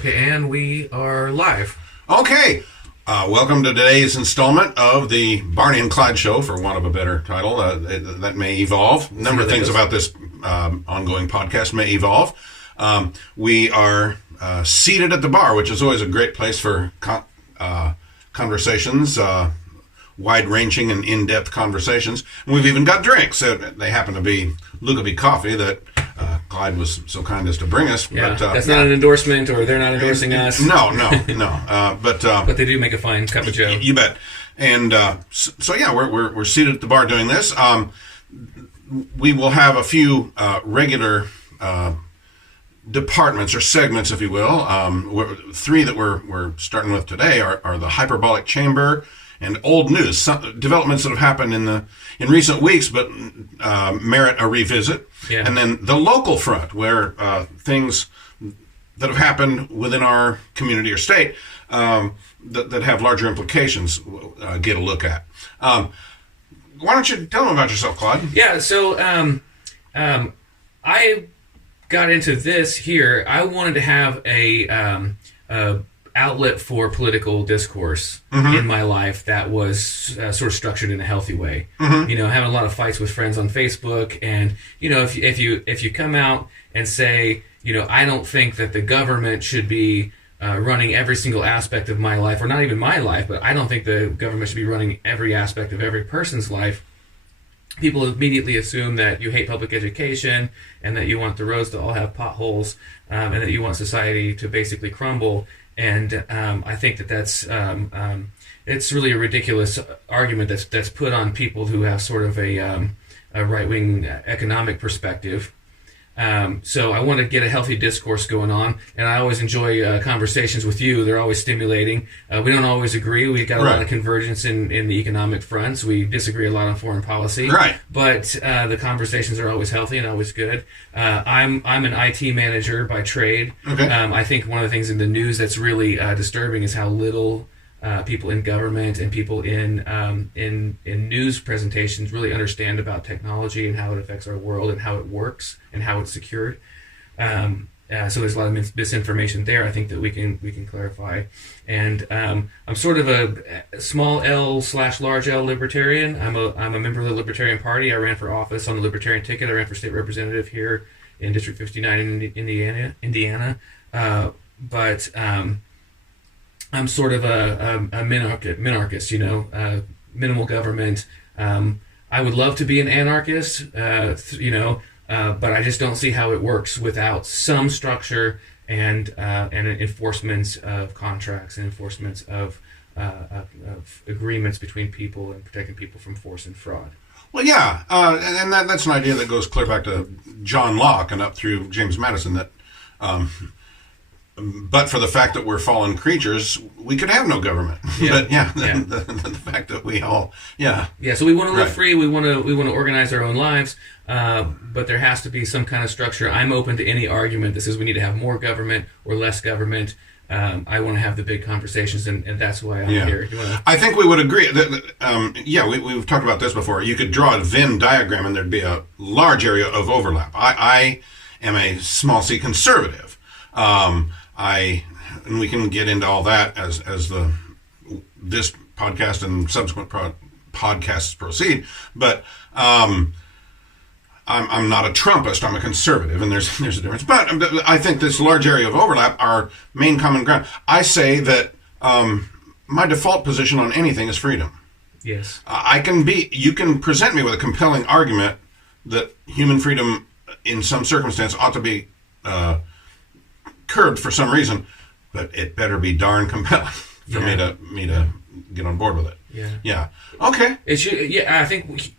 Okay, and we are live. Okay, welcome to today's installment of the Barney and Clyde show, for want of a better title. That may evolve. A number of things about this ongoing podcast may evolve. We are seated at the bar, which is always a great place for conversations, wide-ranging and in-depth conversations. And we've even got drinks. They happen to be Lugaby coffee that Clyde was so kind as to bring us. Yeah, but, that's not an endorsement, or they're not endorsing us. No. But they do make a fine cup of joe. You bet. And so yeah, we're seated at the bar doing this. We will have a few regular departments or segments, if you will. Three that we're starting with today are the Hyperbolic Chamber and old news, some developments that have happened in recent weeks, but merit a revisit. Yeah. And then the local front, where things that have happened within our community or state that have larger implications get a look at. Why don't you tell them about yourself, Clyde? Yeah. So I got into this here. I wanted to have a outlet for political discourse in my life that was sort of structured in a healthy way. You know, having a lot of fights with friends on Facebook, and you know, if you come out and say, you know, I don't think that the government should be running every single aspect of my life, or not even my life, but I don't think the government should be running every aspect of every person's life, people immediately assume that you hate public education and that you want the roads to all have potholes, and that you want society to basically crumble. And I think that's it's really a ridiculous argument that's put on people who have sort of a right-wing economic perspective. So I want to get a healthy discourse going on, and I always enjoy conversations with you. They're always stimulating. We don't always agree. We've got a lot of convergence in the economic fronts. We disagree a lot on foreign policy. Right. But the conversations are always healthy and always good. I'm an IT manager by trade. Okay. I think one of the things in the news that's really disturbing is how little people in government and people in news presentations really understand about technology and how it affects our world and how it works and how it's secured. So there's a lot of misinformation there. I think that we can clarify. And I'm sort of a small L/large L libertarian. I'm a member of the Libertarian Party. I ran for office on the Libertarian ticket. I ran for state representative here in District 59 in Indiana. But I'm sort of a minarchist, you know, minimal government. I would love to be an anarchist, you know, but I just don't see how it works without some structure and enforcement of contracts and enforcement of agreements between people and protecting people from force and fraud. Well, yeah, and that's an idea that goes clear back to John Locke and up through James Madison, that but for the fact that we're fallen creatures, we could have no government. Yeah. But the fact that we all, so we want to live free. We want to organize our own lives, but there has to be some kind of structure. I'm open to any argument that says we need to have more government or less government. I want to have the big conversations, and that's why I'm here. I think we would agree that, we've talked about this before. You could draw a Venn diagram, and there'd be a large area of overlap. I am a small c conservative. And we can get into all that as this podcast and subsequent podcasts proceed. But I'm not a Trumpist. I'm a conservative, and there's a difference. But I think this large area of overlap, our main common ground. I say that my default position on anything is freedom. Yes. You can present me with a compelling argument that human freedom in some circumstance ought to be curbed for some reason, but it better be darn compelling for me to get on board with it. Yeah. Okay. It should. Yeah, I think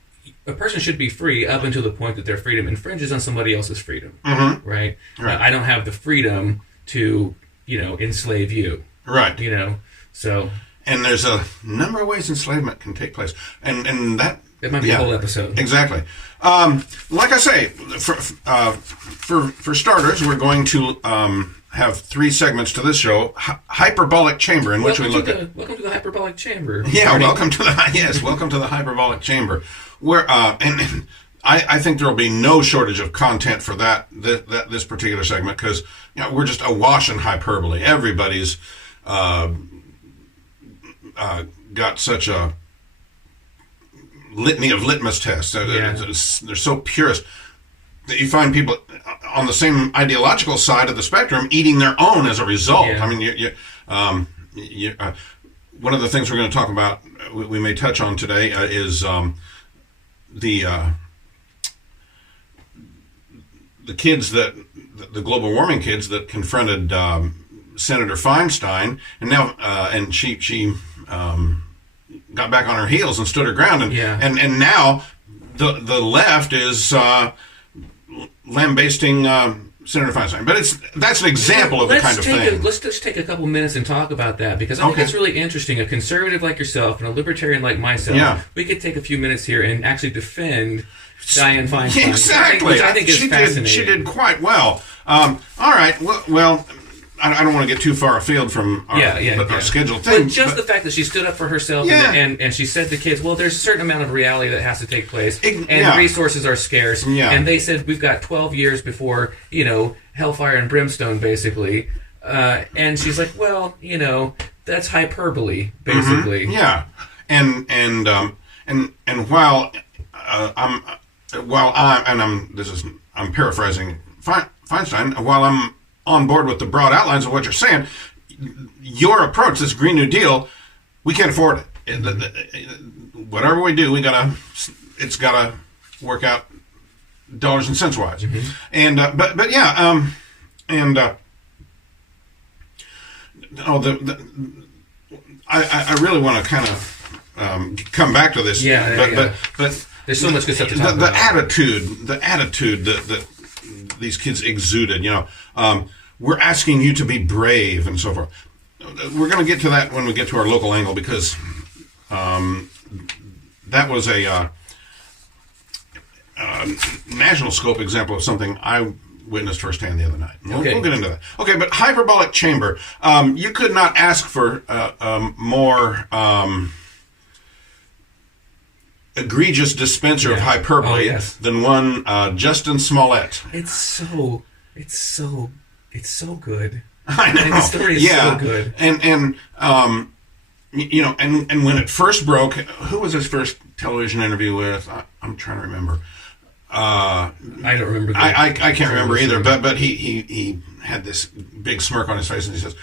a person should be free up until the point that their freedom infringes on somebody else's freedom. Mm-hmm. Right. I don't have the freedom to, you know, enslave you. Right. You know. So. And there's a number of ways enslavement can take place, and that. It might be a whole episode. Exactly. Like I say, for starters, we're going to have three segments to this show: Hyperbolic Chamber, in which we look at. Welcome to the Hyperbolic Chamber. Yeah, welcome to the Hyperbolic Chamber, where and I think there will be no shortage of content for this particular segment, because we're just awash in hyperbole. Everybody's got such a litany of litmus tests. They're so purist that you find people on the same ideological side of the spectrum eating their own as a result. I mean, one of the things we're going to talk about, we may touch on today, is the kids the global warming kids that confronted Senator Feinstein, and now and she got back on her heels and stood her ground, and now the left is lambasting Senator Feinstein. But that's an example of the kind of thing. Let's just take a couple minutes and talk about that, because I think it's really interesting. A conservative like yourself and a libertarian like myself, we could take a few minutes here and actually defend Dianne Feinstein. Exactly. Which I think is fascinating. She did quite well. All right. Well, I don't want to get too far afield from our scheduled thing. But just the fact that she stood up for herself and she said to kids, well, there's a certain amount of reality that has to take place, and resources are scarce. And they said, we've got 12 years before, hellfire and brimstone, basically. And she's like, well, that's hyperbole, basically. Yeah. And while I'm paraphrasing Feinstein, while I'm on board with the broad outlines of what you're saying, your approach, this Green New Deal, we can't afford it. Whatever we do, it's gotta work out dollars and cents wise. And I really want to kind of come back to this. But there's so much good stuff to talk about. The attitude that these kids exuded, we're asking you to be brave and so forth. We're going to get to that when we get to our local angle, because that was a national scope example of something I witnessed firsthand the other night. We'll get into that. Okay, but hyperbolic chamber. You could not ask for more egregious dispenser of hyperbole than one Jussie Smollet. It's so good. I know. The story is so good. And when it first broke, who was his first television interview with? I'm trying to remember. I don't remember. I can't remember either. But he had this big smirk on his face, and he says,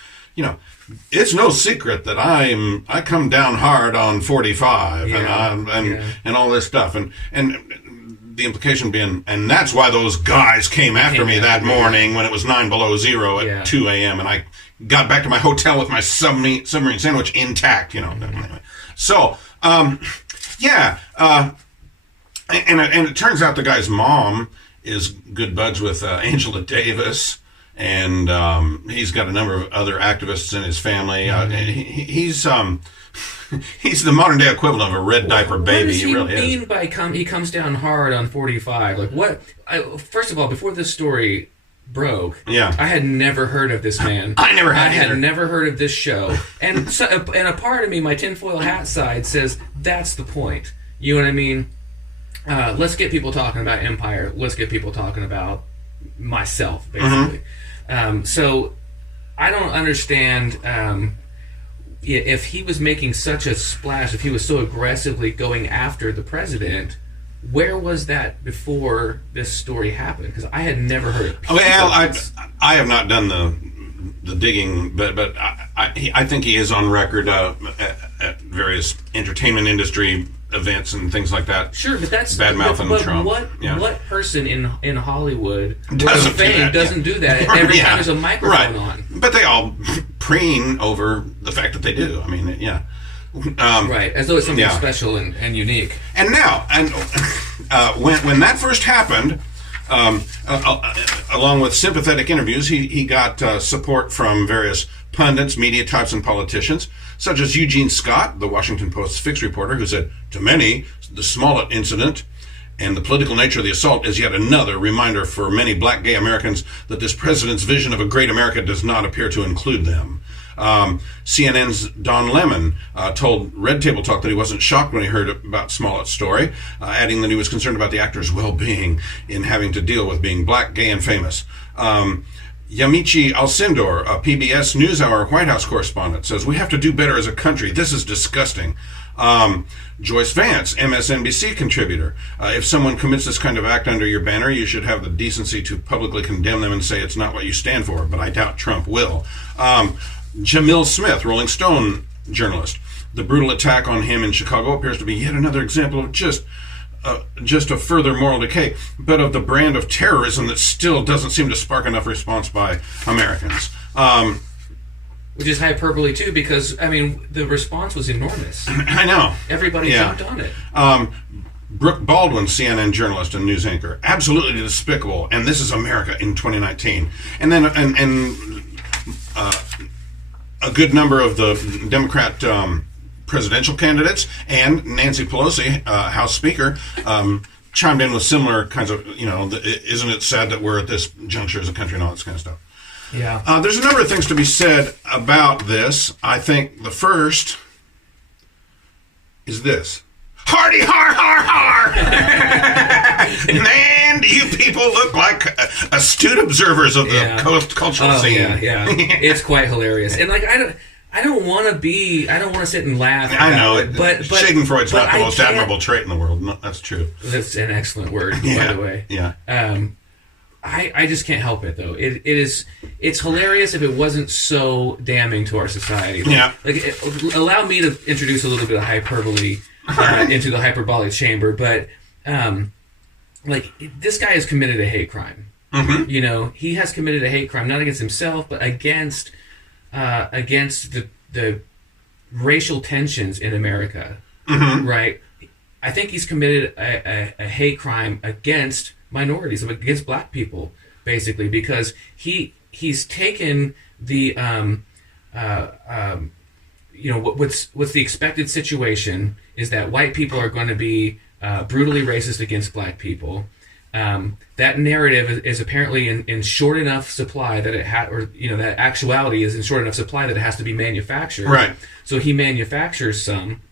it's no secret that I come down hard on 45 and all this stuff, and the implication being, and that's why those guys came after me that morning when it was 9 below zero at 2 a.m. and I got back to my hotel with my submarine sandwich intact. So and it turns out the guy's mom is good buds with Angela Davis. And he's got a number of other activists in his family. He's the modern day equivalent of a red diaper baby. What does he really mean by he comes down hard on 45? Like what? First of all, before this story broke, I had never heard of this man. I had never heard of this show. And a part of me, my tinfoil hat side, says that's the point. You know what I mean? Let's get people talking about empire. Let's get people talking about myself, basically. So I don't understand if he was making such a splash, if he was so aggressively going after the president, where was that before this story happened? Because I had never heard of I have not done the digging, but I think he is on record at various entertainment industry events and things like that. Sure, but that's bad-mouthing Trump. What person in Hollywood doesn't do that every time there's a microphone on? But they all preen over the fact that they do. I mean, right, as though it's something special and unique. And now, when that first happened, along with sympathetic interviews, he got support from various pundits, media types, and politicians, such as Eugene Scott, the Washington Post's fix reporter, who said, to many, the Smollett incident and the political nature of the assault is yet another reminder for many black gay Americans that this president's vision of a great America does not appear to include them. CNN's Don Lemon told Red Table Talk that he wasn't shocked when he heard about Smollett's story, adding that he was concerned about the actor's well-being in having to deal with being black, gay, and famous. Yamiche Alcindor, a PBS NewsHour White House correspondent, says, "We have to do better as a country. This is disgusting." Joyce Vance, MSNBC contributor, "If someone commits this kind of act under your banner, you should have the decency to publicly condemn them and say it's not what you stand for, but I doubt Trump will." Jamil Smith, Rolling Stone journalist, "The brutal attack on him in Chicago appears to be yet another example of just a further moral decay, but of the brand of terrorism that still doesn't seem to spark enough response by Americans." Which is hyperbole, too, because, I mean, the response was enormous. I know. Everybody jumped on it. Brooke Baldwin, CNN journalist and news anchor, "Absolutely despicable, and this is America in 2019. And then a good number of the Democrat presidential candidates and Nancy Pelosi, House Speaker, chimed in with similar kinds of, isn't it sad that we're at this juncture as a country and all this kind of stuff. Yeah. There's a number of things to be said about this. I think the first is this. Hardy har har har! Man, do you people look like astute observers of the cultural scene. Yeah. It's quite hilarious. And like I don't want to sit and laugh. I know, but Schadenfreud's not the most admirable trait in the world. No, that's true. That's an excellent word, by the way. Yeah. I just can't help it though. It's hilarious if it wasn't so damning to our society. Allow me to introduce a little bit of hyperbole into the hyperbolic chamber, but this guy has committed a hate crime. Mm-hmm. He has committed a hate crime not against himself, but against the racial tensions in America. Mm-hmm. Right? I think he's committed a hate crime against minorities, against black people, basically, because he's taken the what's the expected situation is that white people are going to be brutally racist against black people. That narrative is apparently in short enough supply that that actuality is in short enough supply that it has to be manufactured. Right. So he manufactures some,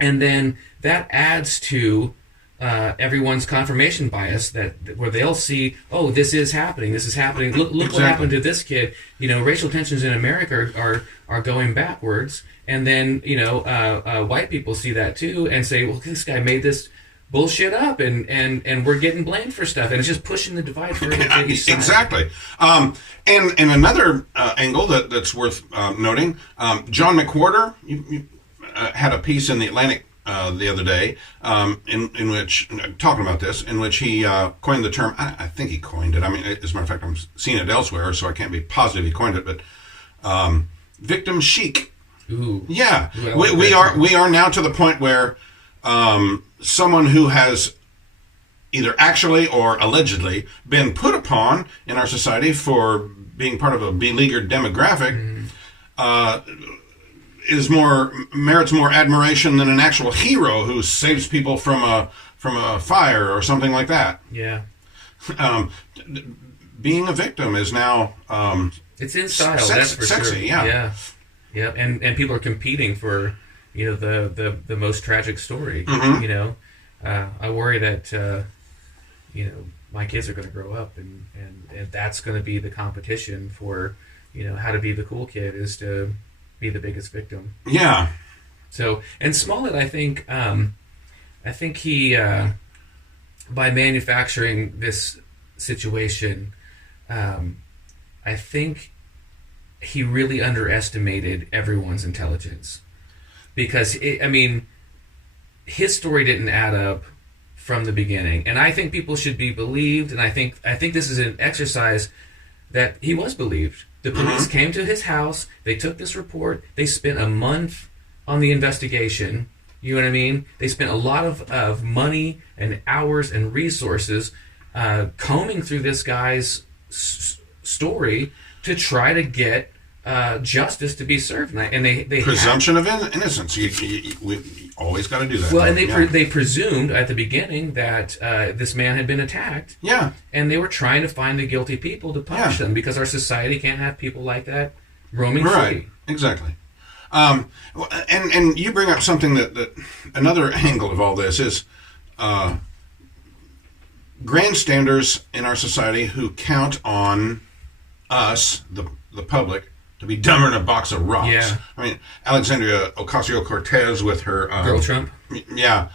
and then that adds to everyone's confirmation bias where they'll see, oh, this is happening. Look exactly. What happened to this kid. Racial tensions in America are going backwards, and then white people see that too and say, well, this guy made this bullshit up, and we're getting blamed for stuff, and it's just pushing the divide for each side. Exactly. And another angle that's worth noting, John McWhorter had a piece in the Atlantic the other day, in which, talking about this, in which he coined the term, I think he coined it, I mean, as a matter of fact, I'm seeing it elsewhere, so I can't be positive he coined it, but victim chic. Ooh. Yeah. We are now to the point where someone who has either actually or allegedly been put upon in our society for being part of a beleaguered demographic merits more admiration than an actual hero who saves people from a fire or something like that. Yeah. Being a victim is now it's in style. That's for sexy. Sure. Yeah. Yeah. And people are competing for the most tragic story. Mm-hmm. I worry that my kids are going to grow up and that's going to be the competition for how to be the cool kid is to be the biggest victim. Yeah. So, and Smollett, I think he by manufacturing this situation, I think he really underestimated everyone's intelligence. Because, his story didn't add up from the beginning. And I think people should be believed, and I think this is an exercise that he was believed. The police came to his house, they took this report, they spent a month on the investigation, you know what I mean? They spent a lot of money and hours and resources combing through this guy's story to try to get justice to be served, and they presumption of innocence. We always got to do that. Well, and they presumed at the beginning that this man had been attacked. Yeah, and they were trying to find the guilty people to punish them because our society can't have people like that roaming right. free. Exactly. And you bring up something that another angle of all this is grandstanders in our society who count on us, the public, to be dumber than a box of rocks. Yeah. I mean, Alexandria Ocasio-Cortez with her... Girl Trump. Yeah.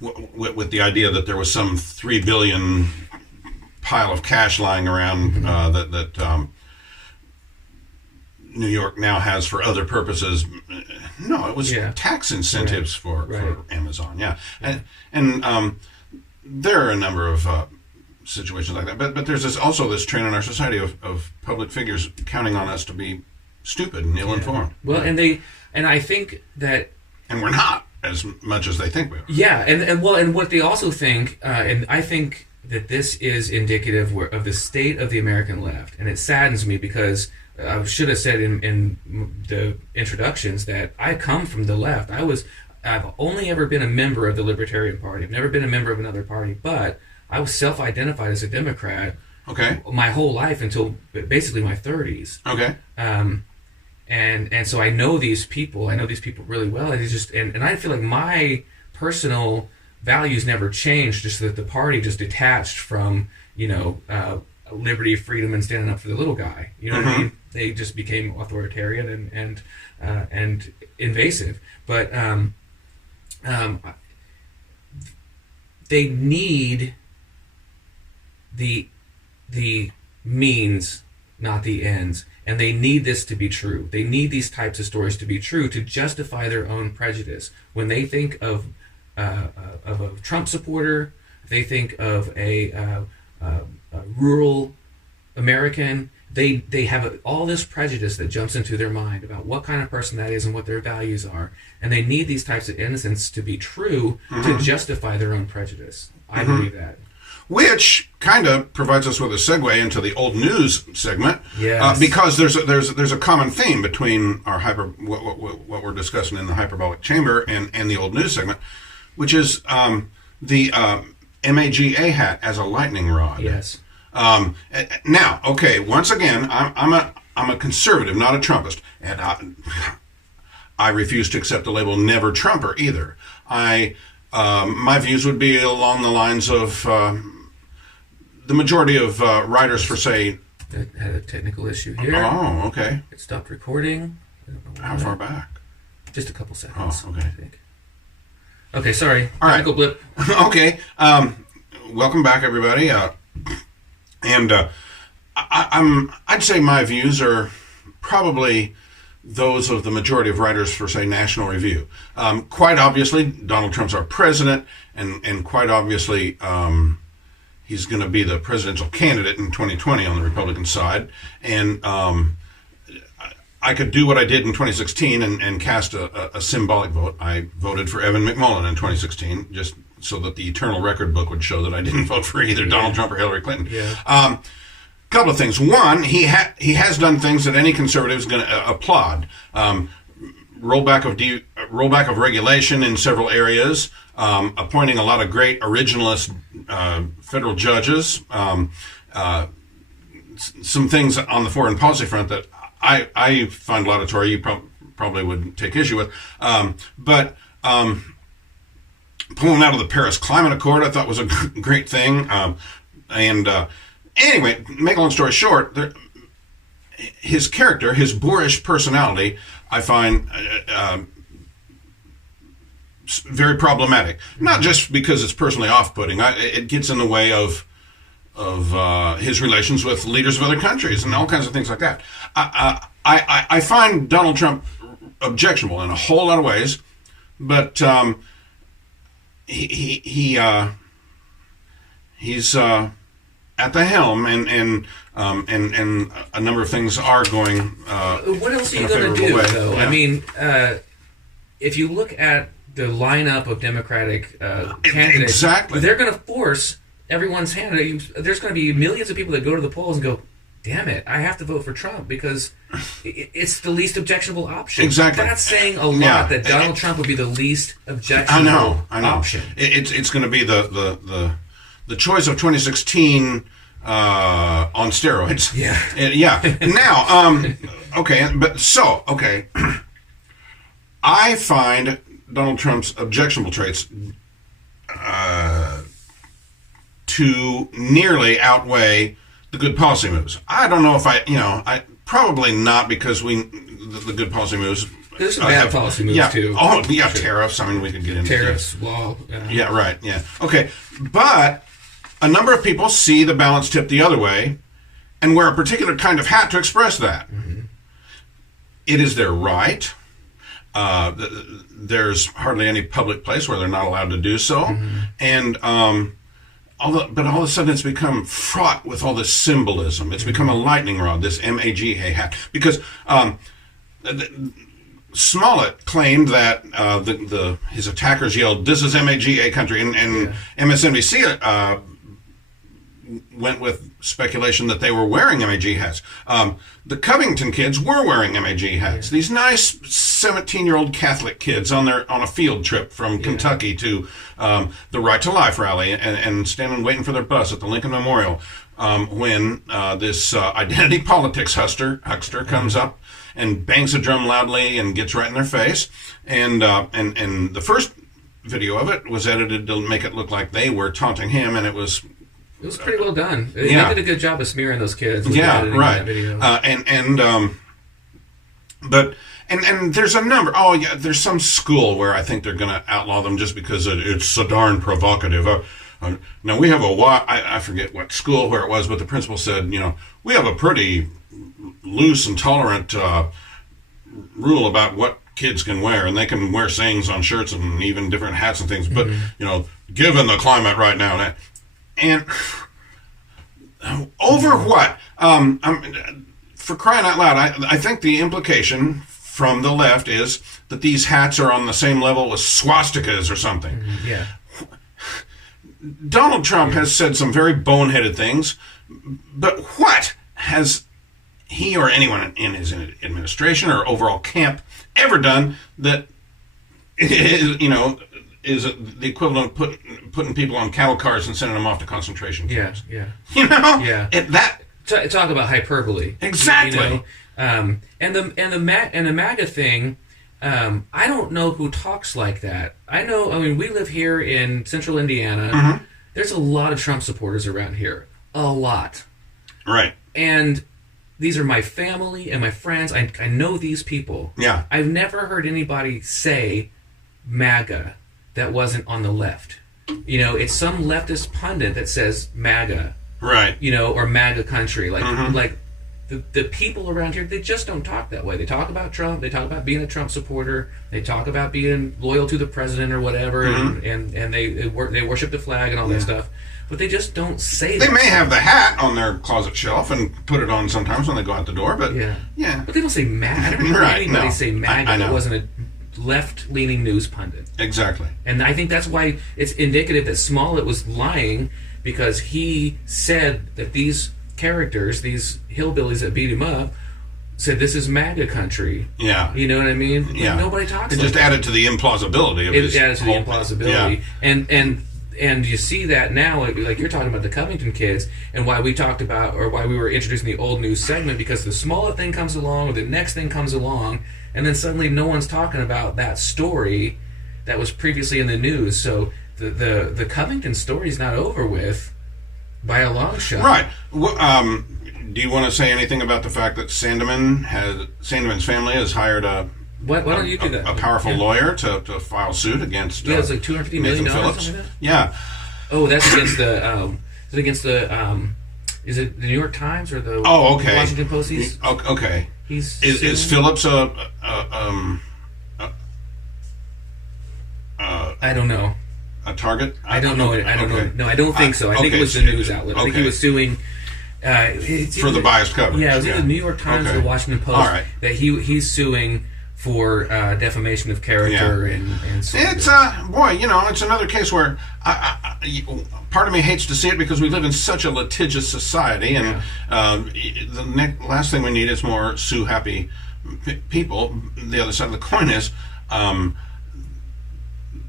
With the idea that there was some $3 billion pile of cash lying around that New York now has for other purposes. No, it was tax incentives for Amazon. Yeah. And there are a number of situations like that. But there's also this trend in our society of public figures counting on us to be stupid and ill-informed. Well, and I think that... And we're not as much as they think we are. Yeah, and what they also think, and I think that this is indicative of the state of the American left, and it saddens me because I should have said in the introductions that I come from the left. I've only ever been a member of the Libertarian Party. I've never been a member of another party, but I was self-identified as a Democrat. Okay. My whole life until basically my 30s. Okay. And so I know these people. I know these people really well. And it's just and I feel like my personal values never changed. Just that the party just detached from liberty, freedom, and standing up for the little guy. You know what I mean? They just became authoritarian and invasive. But they need the means, not the ends. And they need this to be true. They need these types of stories to be true to justify their own prejudice. When they think of a Trump supporter, they think of a rural American, they have all this prejudice that jumps into their mind about what kind of person that is and what their values are. And they need these types of innocents to be true to justify their own prejudice. I believe that. Which kind of provides us with a segue into the old news segment, because there's a common theme between our what we're discussing in the hyperbolic chamber and the old news segment, which is the MAGA hat as a lightning rod. Yes. Now, okay, once again, I'm a conservative, not a Trumpist, and I refuse to accept the label "never Trumper" either. My views would be along the lines of the majority of writers for, say... It had a technical issue here. Oh, okay. It stopped recording. I don't know why. How far back? Just a couple seconds. Oh, okay. I think. Okay, sorry. All right. Technical blip. Okay. Welcome back, everybody. I'd say my views are probably those of the majority of writers for, say, National Review. Quite obviously, Donald Trump's our president, and quite obviously, he's going to be the presidential candidate in 2020 on the Republican side. And I could do what I did in 2016 and cast a symbolic vote. I voted for Evan McMullen in 2016, just so that the eternal record book would show that I didn't vote for either Donald Trump or Hillary Clinton. Yeah. Couple of things. One, he has done things that any conservative is going to applaud. Rollback of regulation in several areas, appointing a lot of great originalist federal judges, some things on the foreign policy front that I find laudatory. You probably would take issue with, but pulling out of the Paris Climate Accord, I thought was a great thing, Anyway, make a long story short, his character, his boorish personality, I find very problematic. Not just because it's personally off-putting. It gets in the way of his relations with leaders of other countries and all kinds of things like that. I find Donald Trump objectionable in a whole lot of ways, but he's at the helm, and a number of things are going. What else are you going to do, though? Yeah. I mean, if you look at the lineup of Democratic candidates, exactly, they're going to force everyone's hand. There's going to be millions of people that go to the polls and go, "Damn it, I have to vote for Trump because it's the least objectionable option." Exactly. That's saying a lot that Donald Trump would be the least objectionable I know. option. It's going to be the choice of 2016 on steroids. Yeah. Yeah. Now, okay. I find Donald Trump's objectionable traits to nearly outweigh the good policy moves. I don't know if I probably not, because the good policy moves. There's some bad policy moves too. Oh, yeah, sure. Tariffs. I mean, we could get into tariffs, law. Yeah, right. Yeah. Okay. But a number of people see the balance tip the other way and wear a particular kind of hat to express that. Mm-hmm. It is their right. There's hardly any public place where they're not allowed to do so. Mm-hmm. And but all of a sudden it's become fraught with all this symbolism. It's become a lightning rod, this MAGA hat. Because Smollet claimed that his attackers yelled, "This is MAGA country," and MSNBC went with speculation that they were wearing MAGA hats. The Covington kids were wearing MAGA hats. These nice 17-year-old Catholic kids on a field trip from Kentucky to the Right to Life rally and standing waiting for their bus at the Lincoln Memorial when this identity politics huckster comes up and bangs a drum loudly and gets right in their face. And the first video of it was edited to make it look like they were taunting him, and it was pretty well done. They did a good job of smearing those kids. Yeah, right. But there's a number. Oh, yeah, there's some school where I think they're going to outlaw them just because it's so darn provocative. Now we have I forget what school where it was, but the principal said, we have a pretty loose and tolerant rule about what kids can wear, and they can wear sayings on shirts and even different hats and things. But given the climate right now, and over what? For crying out loud, I think the implication from the left is that these hats are on the same level as swastikas or something. Mm-hmm. Yeah. Donald Trump has said some very boneheaded things, but what has he or anyone in his administration or overall camp ever done that is the equivalent of putting people on cattle cars and sending them off to concentration camps? Yeah. Yeah. Talk about hyperbole. Exactly. And the MAGA thing. I don't know who talks like that. I mean, we live here in central Indiana. Mm-hmm. There's a lot of Trump supporters around here. A lot. Right. And these are my family and my friends. I know these people. Yeah. I've never heard anybody say MAGA that wasn't on the left. It's some leftist pundit that says MAGA. Right. Or MAGA country. Like the people around here, they just don't talk that way. They talk about Trump. They talk about being a Trump supporter. They talk about being loyal to the president or whatever, mm-hmm. and they worship the flag and all that stuff. But they just don't say that. They may have the hat on their closet shelf and put it on sometimes when they go out the door, but yeah. But they don't say MAGA. I don't hear anybody say MAGA that wasn't a left-leaning news pundit. Exactly. And I think that's why it's indicative that Smollet was lying, because he said that these characters, these hillbillies that beat him up, said this is MAGA country. Yeah. You know what I mean? Yeah. Nobody talks it just added to the implausibility of it. It added to the implausibility. Yeah. And you see that now, like you're talking about the Covington kids, and why we talked about, or why we were introducing the old news segment, because the Smollett thing comes along, or the next thing comes along, and then suddenly no one's talking about that story that was previously in the news. So the Covington story is not over with by a long shot. Right. Do you want to say anything about the fact that Sandeman's family has hired why don't you do that? A powerful lawyer to file suit against it's like $250 million or something like that? Yeah. Oh, that's against the is it the New York Times or the Washington Post? Okay. Is Phillips I don't know. A target? I don't know. I don't know. No, I don't think so. I think it was the news outlet. I think he was suing for the biased coverage. Yeah, it was either the New York Times or the Washington Post. All right. That he's suing for defamation of character and so it's it's another case where part of me hates to see it, because we live in such a litigious society, and the last thing we need is more sue happy people. The other side of the coin is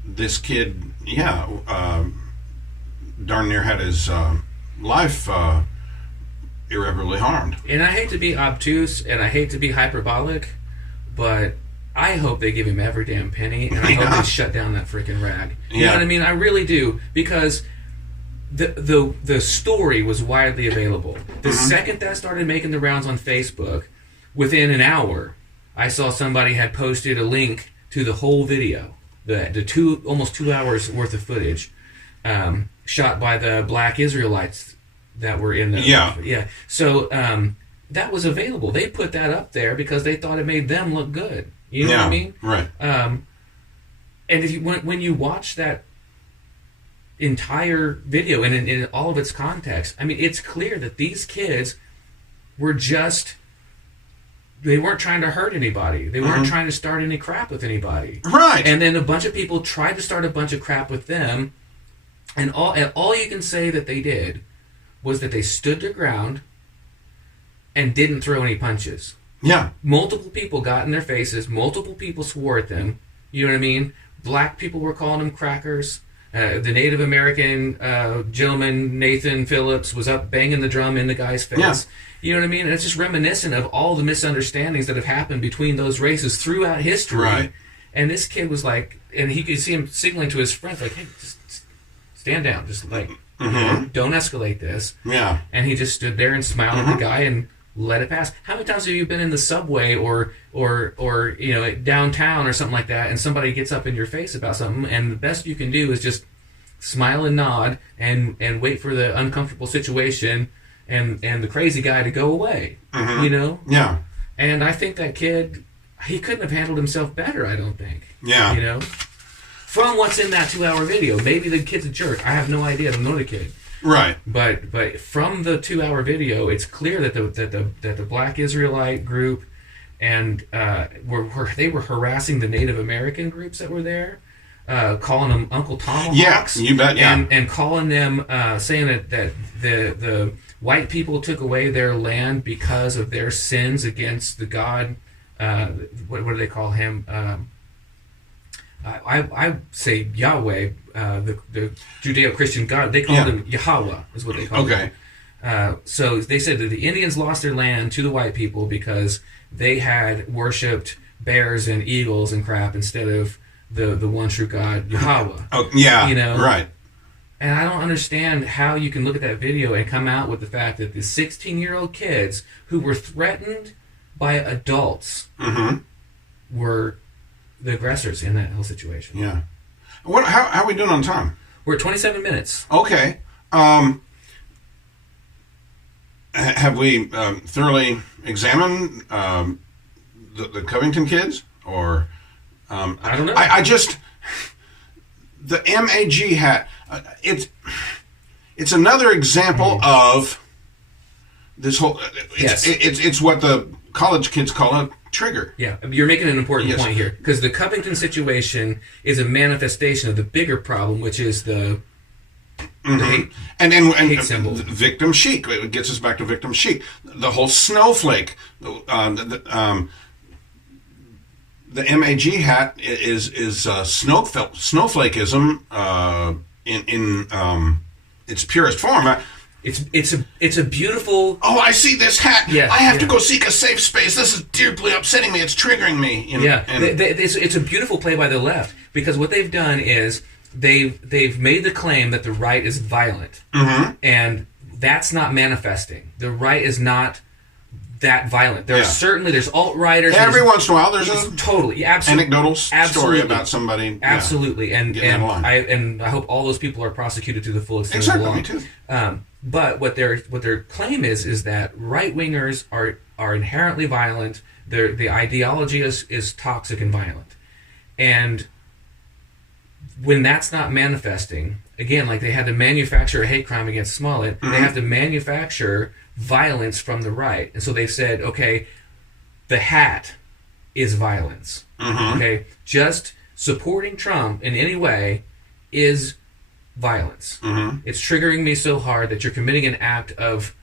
this kid darn near had his life irreparably harmed. And I hate to be obtuse and I hate to be hyperbolic, but I hope they give him every damn penny, and I hope they shut down that freaking rag. You know what I mean? I really do, because the story was widely available. The second that started making the rounds on Facebook, within an hour, I saw somebody had posted a link to the whole video, the almost 2 hours worth of footage, shot by the black Israelites that were in the So that was available. They put that up there because they thought it made them look good. You know what I mean? Right. And if you when you watch that entire video and in all of its context, I mean, it's clear that these kids were they weren't trying to hurt anybody. They weren't trying to start any crap with anybody. Right. And then a bunch of people tried to start a bunch of crap with them, and all you can say that they did was that they stood their ground and didn't throw any punches. Yeah. Multiple people got in their faces. Multiple people swore at them. You know what I mean? Black people were calling them crackers. The Native American gentleman, Nathan Phillips, was up banging the drum in the guy's face. Yeah. You know what I mean? And it's just reminiscent of all the misunderstandings that have happened between those races throughout history. Right. And this kid was like, and he could see him signaling to his friends, like, hey, just stand down. Just like, you know, don't escalate this. Yeah. And he just stood there and smiled at the guy and let it pass. How many times have you been in the subway or you know, downtown or something like that, and somebody gets up in your face about something, and the best you can do is just smile and nod and wait for the uncomfortable situation and the crazy guy to go away. You know? Yeah. And I think that kid, he couldn't have handled himself better, I don't think. Yeah. You know? From what's in that 2-hour video. Maybe the kid's a jerk. I have no idea. I don't know the kid. Right. But from the 2-hour video, it's clear that the Black Israelite group and they were harassing the Native American groups that were there, calling them Uncle Tomahawks. Yeah, you bet. Yeah, and calling them, saying that the white people took away their land because of their sins against the God. What do they call him? I say Yahweh, the Judeo-Christian God. They call him Yahweh, is what they call him. So they said that the Indians lost their land to the white people because they had worshipped bears and eagles and crap instead of the one true God, Yahweh. Oh, yeah, you know? Right. And I don't understand how you can look at that video and come out with the fact that the 16-year-old kids who were threatened by adults were the aggressors in that whole situation. Yeah. How are we doing on time? We're at 27 minutes. Okay. Have we thoroughly examined the Covington kids? Or I don't know. I just... The MAG hat... It's another example of this whole... It's what the college kids call a trigger. Yeah, you're making an important point here, because the Covington situation is a manifestation of the bigger problem, which is the hate, and hate symbol. Victim chic. It gets us back to victim chic. The whole snowflake. The MAG hat is snowflakeism in its purest form. It's a beautiful... Oh, I see this hat. Yeah, I have to go seek a safe space. This is deeply upsetting me. It's triggering me. It's a beautiful play by the left, because what they've done is they've made the claim that the right is violent, and that's not manifesting. The right is not that violent. There's alt-righters. Every once in a while, there's a anecdotal story about somebody. Absolutely, and I hope all those people are prosecuted to the full extent of the law. Me too. But what their claim is that right-wingers are inherently violent. The ideology is toxic and violent, and when that's not manifesting, again, like they had to manufacture a hate crime against Smollett, they have to manufacture violence from the right. And so they've said, okay, the hat is violence. Okay, just supporting Trump in any way is violence. It's triggering me so hard that you're committing an act of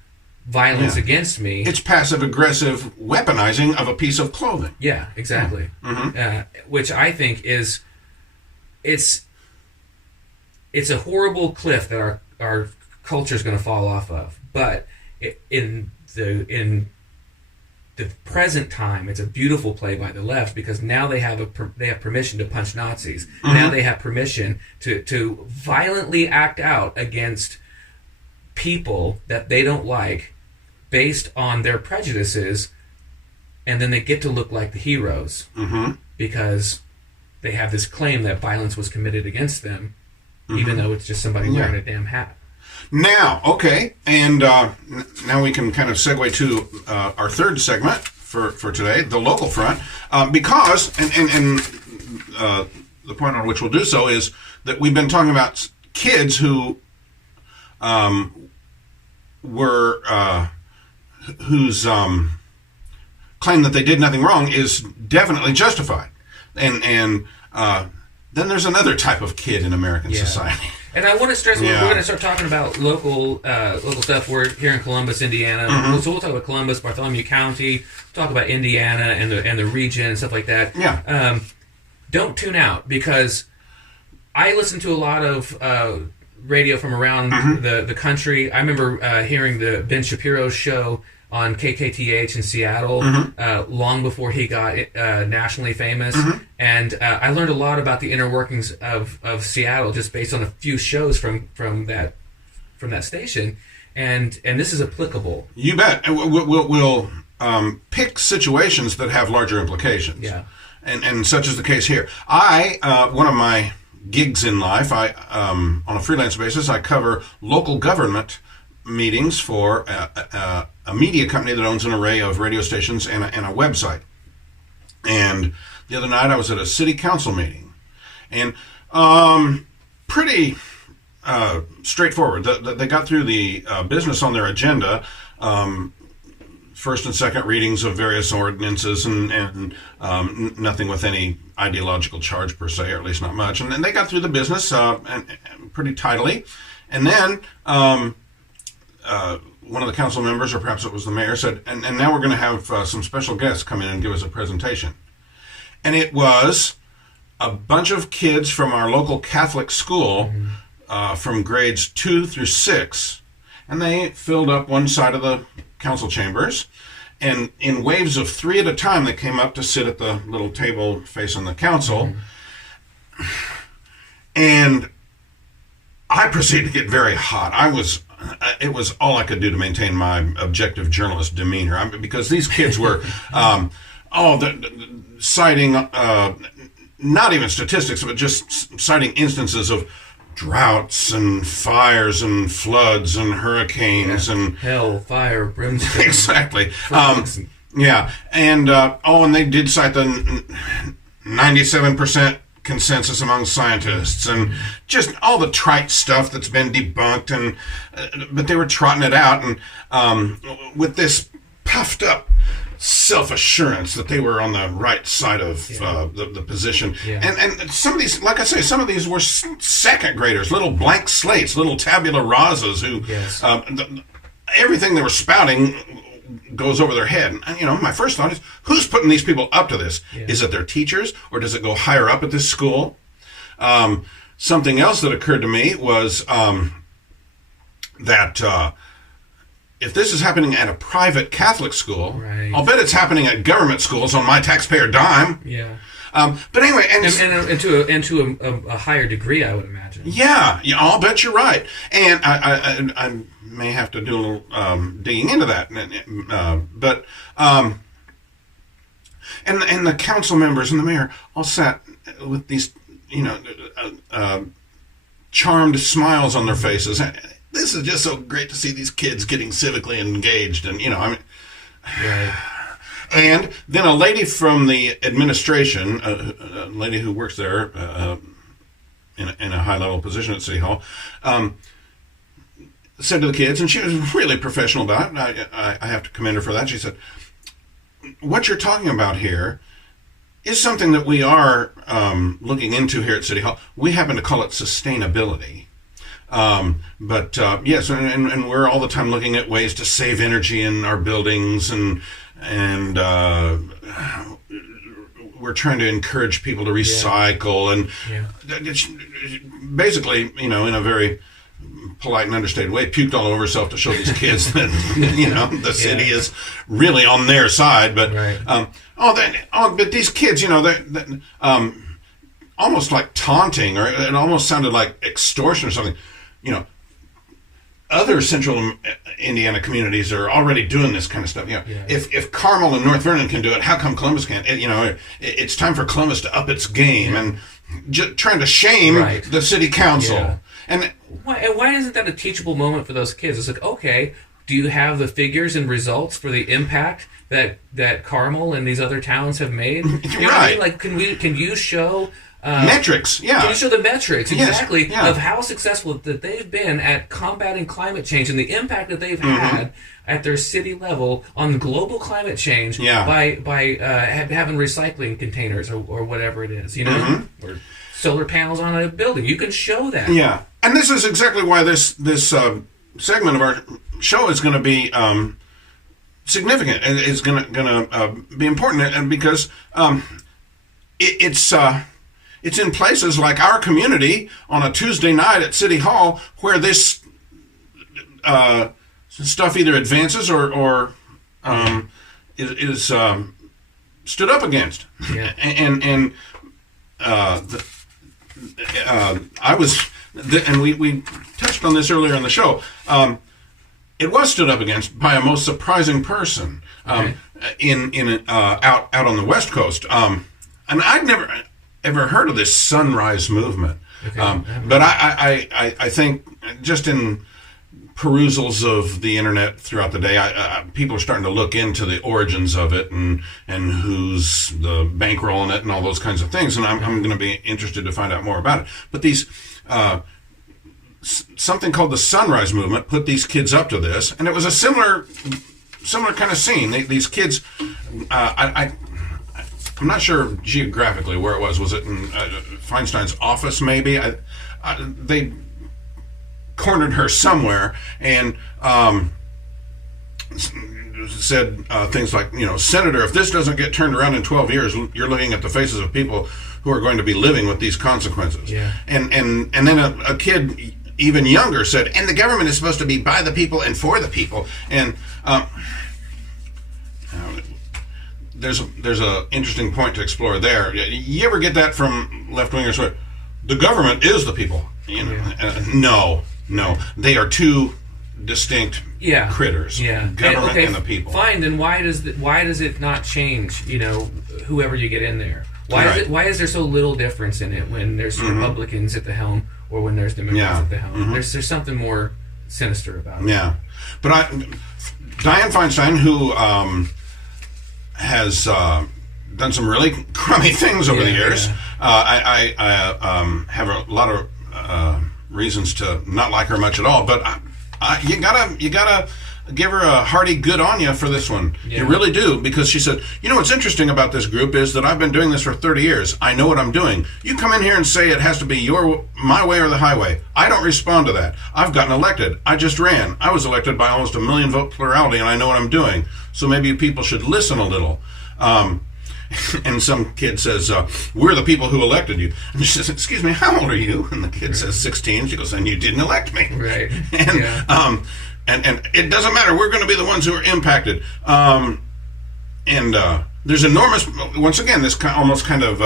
violence against me. It's passive-aggressive weaponizing of a piece of clothing. Yeah, exactly. Which I think is... It's a horrible cliff that our culture is going to fall off of. But in the present time, it's a beautiful play by the left because now they have permission to punch Nazis. Mm-hmm. Now they have permission to violently act out against people that they don't like based on their prejudices, and then they get to look like the heroes mm-hmm. because they have this claim that violence was committed against them, mm-hmm. even though it's just somebody wearing a damn hat. Now, okay, and now we can kind of segue to our third segment for today, the local front, because, and the point on which we'll do so is that we've been talking about kids who whose claim that they did nothing wrong is definitely justified, and then there's another type of kid in American society. And I want to stress, we're going to start talking about local stuff. We're here in Columbus, Indiana. Mm-hmm. So we'll talk about Columbus, Bartholomew County, talk about Indiana and the region and stuff like that. Yeah. Don't tune out, because I listen to a lot of radio from around mm-hmm. the country. I remember hearing the Ben Shapiro show on KKTH in Seattle mm-hmm. long before he got nationally famous. Mm-hmm. And I learned a lot about the inner workings of Seattle just based on a few shows from that station. And this is applicable. You bet. We'll pick situations that have larger implications. Yeah. And such is the case here. One of my gigs in life, on a freelance basis, I cover local government meetings for a media company that owns an array of radio stations and a website. And the other night I was at a city council meeting, and pretty straightforward. They got through the business on their agenda, first and second readings of various ordinances, and nothing with any ideological charge per se, or at least not much. And they got through the business and pretty tidily. And then one of the council members, or perhaps it was the mayor, said, and now we're going to have some special guests come in and give us a presentation. And it was a bunch of kids from our local Catholic school mm-hmm. From grades 2 through 6. And they filled up one side of the council chambers. And in waves of 3 at a time, they came up to sit at the little table facing the council. Mm-hmm. And I proceeded to get very hot. It was all I could do to maintain my objective journalist demeanor, because these kids were citing not even statistics, but just citing instances of droughts and fires and floods and hurricanes and hell, fire, brimstone. Exactly. Yeah, and and they did cite the 97% consensus among scientists and just all the trite stuff that's been debunked, and but they were trotting it out, and with this puffed up self-assurance that they were on the right side of the position. Yeah. And some of these, like I say, some of these were second graders, little blank slates, little tabula rasas who everything they were spouting goes over their head. And, my first thought is, who's putting these people up to this? Yeah. Is it their teachers, or does it go higher up at this school? Something else that occurred to me was that if this is happening at a private Catholic school, right, I'll bet it's happening at government schools on my taxpayer dime. Yeah. But anyway, and to a higher degree, I would imagine. Yeah, I'll bet you're right. And I may have to do a little digging into that. But and the council members and the mayor all sat with these, charmed smiles on their faces. This is just so great to see these kids getting civically engaged, and Right. And then a lady from the administration, a lady who works there in a high-level position at City Hall, said to the kids, and she was really professional about it, I have to commend her for that. She said, what you're talking about here is something that we are looking into here at City Hall. We happen to call it sustainability. But yes, and we're all the time looking at ways to save energy in our buildings, and we're trying to encourage people to recycle, and basically, in a very polite and understated way, puked all over herself to show these kids that the city is really on their side. But but these kids, they almost like taunting, or it almost sounded like extortion or something. Other central Indiana communities are already doing this kind of stuff. If Carmel and North Vernon can do it, how come Columbus can't? It's time for Columbus to up its game and trying to shame the city council. Yeah. And why isn't that a teachable moment for those kids? It's like, okay, do you have the figures and results for the impact that Carmel and these other towns have made? You know what I mean? Like, can you show metrics? Yeah. Can you show the metrics exactly of how successful that they've been at combating climate change and the impact that they've had at their city level on global climate change by having recycling containers or whatever it is, or solar panels on a building. You can show that. Yeah. And this is exactly why this segment of our show is going to be significant, and it's going to be important, and because it's in places like our community on a Tuesday night at City Hall where this stuff either advances or is stood up against. Yeah. And I was, and we touched on this earlier in the show. It was stood up against by a most surprising person out on the West Coast. And I'd never ever heard of this sunrise movement. Okay. But I think just in perusals of the internet throughout the day, people are starting to look into the origins of it and who's the bankroll in it and all those kinds of things. And I'm going to be interested to find out more about it. But these something called the Sunrise Movement put these kids up to this, and it was a similar kind of scene. These kids, I'm not sure geographically where it was. Was it in Feinstein's office? Maybe they cornered her somewhere and said things like, Senator, if this doesn't get turned around in 12 years, you're looking at the faces of people who are going to be living with these consequences. Yeah. And then a kid even younger said, and the government is supposed to be by the people and for the people. And there's a interesting point to explore there. You ever get that from left-wingers where the government is the people? No, they are two distinct critters. Yeah, government and the people. Fine. Then why does it not change? Whoever you get in there. Why is there so little difference in it when there's Republicans at the helm or when there's Democrats at the helm? There's something more sinister about it. Yeah, but Dianne Feinstein, who has done some really crummy things over the years. I have a lot of reasons to not like her much at all, but you gotta give her a hearty good on you for this one. You really do, because she said, what's interesting about this group is that I've been doing this for 30 years. I know what I'm doing. You come in here and say it has to be my way or the highway. I don't respond to that. I've gotten elected. I just ran. I was elected by almost 1 million vote plurality, and I know what I'm doing. So maybe people should listen a little. And some kid says, we're the people who elected you. And she says, excuse me, how old are you? And the kid says 16. She goes, and you didn't elect me. Right. And it doesn't matter. We're going to be the ones who are impacted. There's enormous, once again, this almost kind of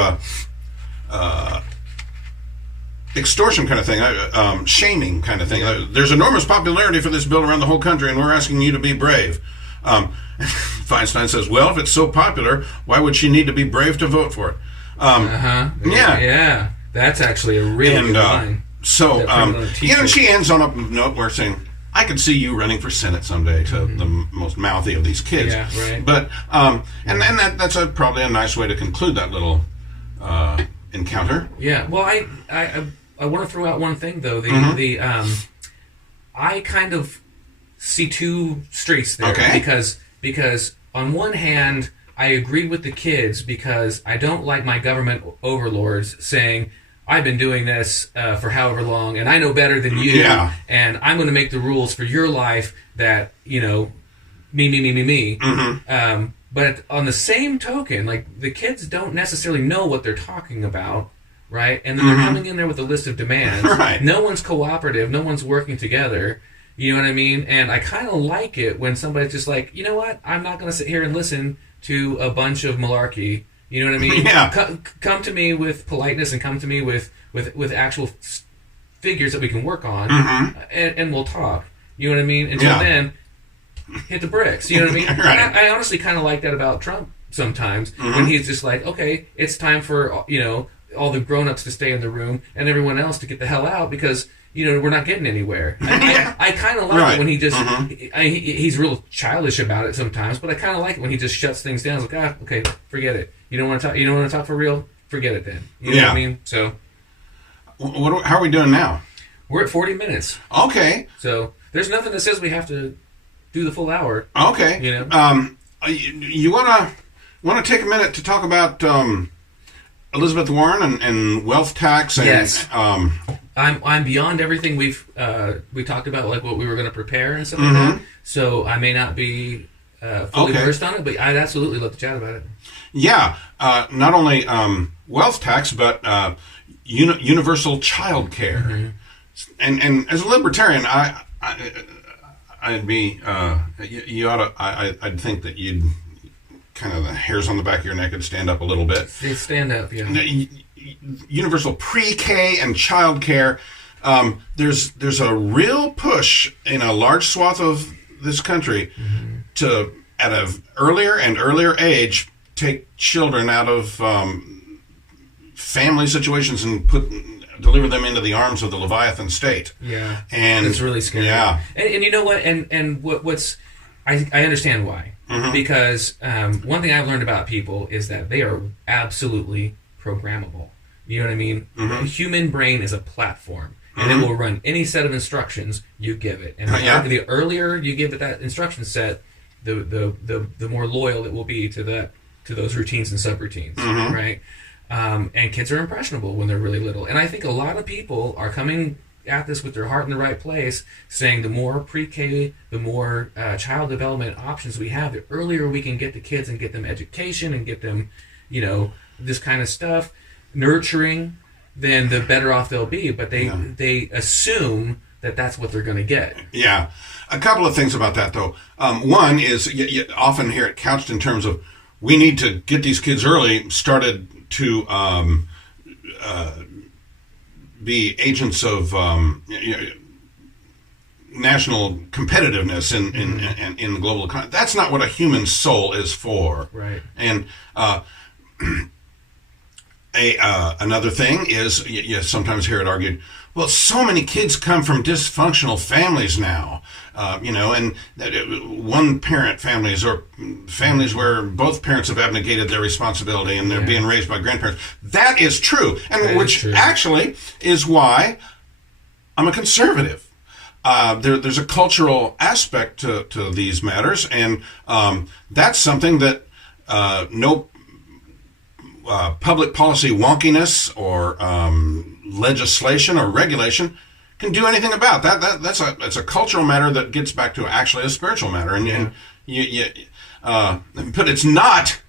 extortion kind of thing, shaming kind of thing. There's enormous popularity for this bill around the whole country, and we're asking you to be brave. Feinstein says, well, if it's so popular, why would she need to be brave to vote for it? Yeah. That's actually a really good line. So, she ends on a note where saying, I could see you running for Senate someday, to the most mouthy of these kids. Yeah, right. But, and that's probably a nice way to conclude that little encounter. Yeah. Well, I want to throw out one thing, though. I kind of see two streets there. Okay. Because on one hand, I agree with the kids because I don't like my government overlords saying, I've been doing this for however long, and I know better than you, and I'm going to make the rules for your life that, me. But on the same token, like, the kids don't necessarily know what they're talking about, right? And then they're coming in there with a list of demands. Right. No one's cooperative. No one's working together. You know what I mean? And I kind of like it when somebody's just like, you know what? I'm not going to sit here and listen to a bunch of malarkey. You know what I mean? Yeah. Come to me with politeness and come to me with actual figures that we can work on, and we'll talk. You know what I mean? Until then, hit the bricks. You know what I mean? Right. And I honestly kind of like that about Trump sometimes, when he's just like, okay, it's time for, all the grown-ups to stay in the room and everyone else to get the hell out because, we're not getting anywhere. I kind of like it when he just, he's real childish about it sometimes, but I kind of like it when he just shuts things down. It's like, okay, forget it. You don't want to talk. You don't want to talk for real. Forget it then. You know what I mean? So, how are we doing now? We're at 40 minutes. Okay. So there's nothing that says we have to do the full hour. Okay. You want to take a minute to talk about Elizabeth Warren and wealth tax? And, yes. I'm beyond everything we talked about, like what we were going to prepare and stuff like that. So I may not be fully versed on it, but I'd absolutely love to chat about it. Yeah. Not only wealth tax, but universal child care. And as a libertarian, I'd be you ought to. I'd think that you'd kind of the hairs on the back of your neck would stand up a little bit. They stand up, yeah. Universal pre-K and child care. There's a real push in a large swath of this country to, at an earlier and earlier age, take children out of family situations and deliver them into the arms of the Leviathan state. Yeah, and it's really scary. Yeah, and you know what? And what's I understand why. Because one thing I've learned about people is that they are absolutely programmable. You know what I mean? The human brain is a platform, and it will run any set of instructions you give it. And the earlier you give it that instruction set, the more loyal it will be to those routines and subroutines, right? And kids are impressionable when they're really little. And I think a lot of people are coming at this with their heart in the right place, saying the more pre-K, the more child development options we have, the earlier we can get the kids and get them education and get them, this kind of stuff, nurturing, then the better off they'll be. But they assume that that's what they're going to get. Yeah. A couple of things about that, though. One is you often hear it couched in terms of we need to get these kids early started to be agents of national competitiveness in the global economy. That's not what a human soul is for. Right. And another thing is, you sometimes hear it argued, well, so many kids come from dysfunctional families now, and one-parent families or families where both parents have abnegated their responsibility and they're being raised by grandparents. That is true, and which actually is why I'm a conservative. There's a cultural aspect to these matters, and that's something that no public policy wonkiness or legislation or regulation can do anything about. That's a cultural matter that gets back to actually a spiritual matter, but it's not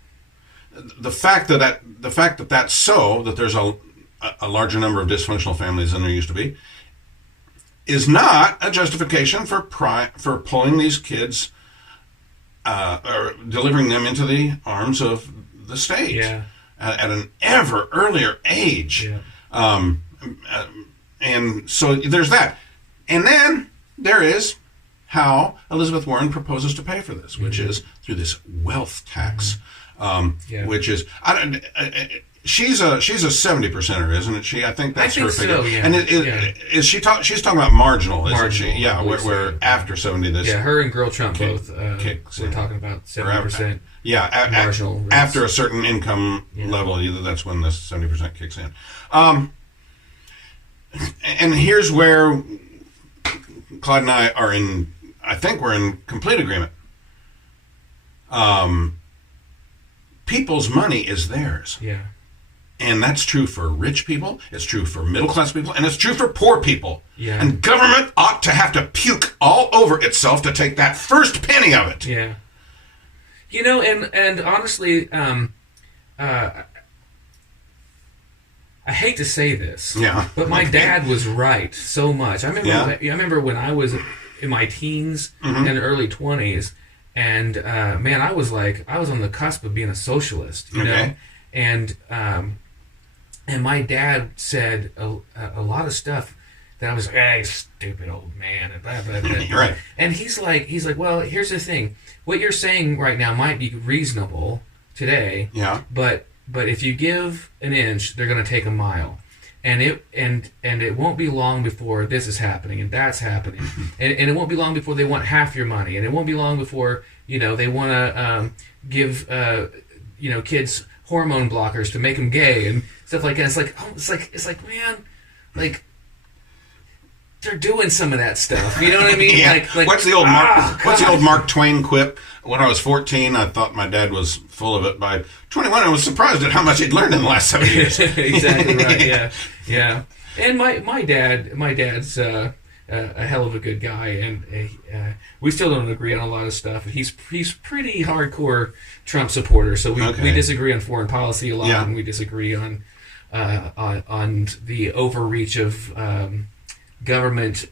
the fact that that's so, that there's a larger number of dysfunctional families than there used to be, is not a justification for pulling these kids or delivering them into the arms of the state at an ever earlier age. And so there's that. And then there is how Elizabeth Warren proposes to pay for this, which is through this wealth tax, which is she's a 70%er, isn't it? I think that's her figure. So, yeah. And is she she's talking about marginal, isn't she? Yeah, where after 70 this. Yeah, her and Girl Trump both we're talking about 70%. Marginal after a certain income level, that's when the 70% kicks in. And here's where Clyde and I are I think we're in complete agreement. People's money is theirs. Yeah. And that's true for rich people, it's true for middle-class people, and it's true for poor people. Yeah. And government ought to have to puke all over itself to take that first penny of it. Yeah. And honestly, I hate to say this, Yeah. but my dad was right so much. I remember. Yeah. I remember when I was in my teens and early 20s, and man, I was on the cusp of being a socialist, you know, and my dad said a lot of stuff that I was like, hey, stupid old man, and blah blah blah. You're right. And he's like, well, here's the thing. What you're saying right now might be reasonable today, but if you give an inch, they're going to take a mile, and it won't be long before this is happening and that's happening, and it won't be long before they want half your money, and it won't be long before they want to give kids hormone blockers to make them gay and stuff like that. It's like man, like. They're doing some of that stuff. You know what I mean? Yeah. What's the old Mark Twain quip? When I was 14, I thought my dad was full of it. By 21, I was surprised at how much he'd learned in the last 7 years. Exactly right. Yeah. And my dad's a hell of a good guy, and we still don't agree on a lot of stuff. He's pretty hardcore Trump supporter, so we disagree on foreign policy a lot, and we disagree on the overreach of government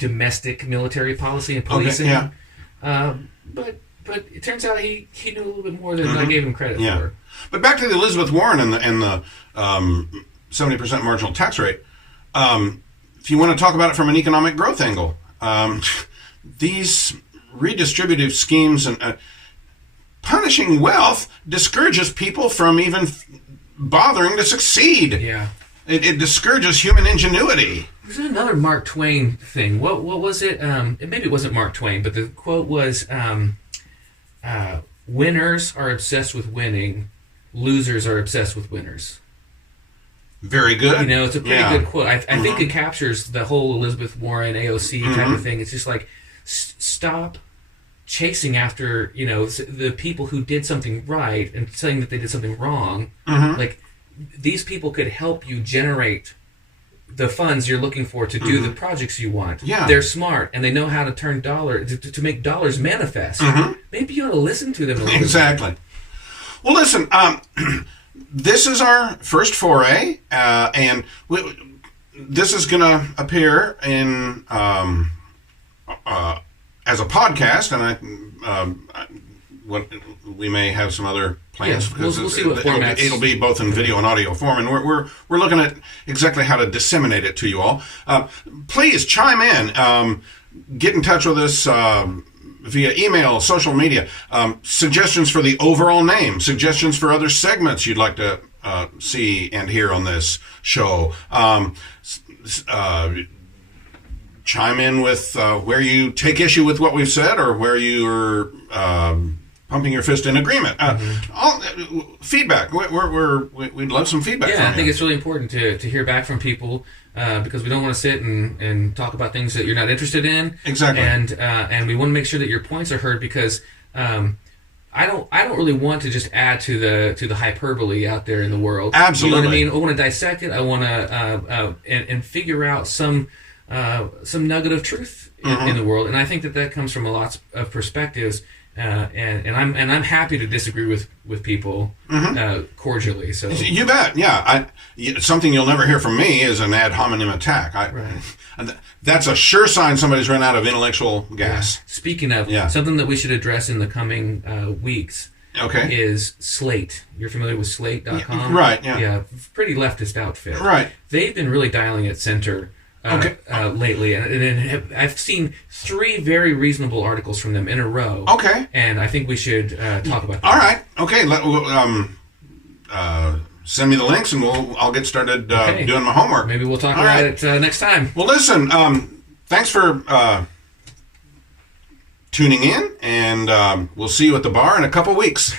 domestic military policy and policing. But it turns out he knew a little bit more than I gave him credit for. But back to the Elizabeth Warren and the 70% marginal tax rate. If you want to talk about it from an economic growth angle, these redistributive schemes and punishing wealth discourages people from even bothering to succeed. Yeah. It discourages human ingenuity. There's another Mark Twain thing. What was it? Maybe it wasn't Mark Twain, but the quote was, winners are obsessed with winning, losers are obsessed with winners. Very good. It's a pretty good quote. I think it captures the whole Elizabeth Warren, AOC type of thing. It's just like, stop chasing after, the people who did something right and saying that they did something wrong. Like, these people could help you generate the funds you're looking for to do the projects you want. Yeah. They're smart, and they know how to turn to make dollars manifest. Maybe you ought to listen to them a little bit. Exactly. Well, listen, this is our first foray, and this is going to appear in as a podcast, and we may have some other plans because we'll see what formats. It'll be both in video and audio form, and we're looking at exactly how to disseminate it to you all. Please chime in, get in touch with us via email, social media, suggestions for the overall name, suggestions for other segments you'd like to see and hear on this show. Chime in with where you take issue with what we've said, or where you're pumping your fist in agreement. All feedback. We'd love some feedback. Yeah, from I think you. it's really important to hear back from people because we don't want to sit and talk about things that you're not interested in. Exactly. And we want to make sure that your points are heard because I don't really want to just add to the hyperbole out there in the world. Absolutely. You know what I mean? I want to dissect it. I want to and figure out some nugget of truth in the world, and I think that comes from a lot of perspectives. And I'm happy to disagree with people cordially. So you bet. Yeah, something you'll never hear from me is an ad hominem attack. That's a sure sign somebody's run out of intellectual gas. Yeah. Speaking of something that we should address in the coming weeks. Is Slate. You're familiar with Slate.com? Right. Yeah. Yeah. Pretty leftist outfit. Right. They've been really dialing it center. Lately, and I've seen 3 very reasonable articles from them in a row. Okay. And I think we should talk about that. All right. Okay. Send me the links, and I'll get started doing my homework. Maybe we'll talk about it next time. Well, listen. Thanks for tuning in, and we'll see you at the bar in a couple weeks.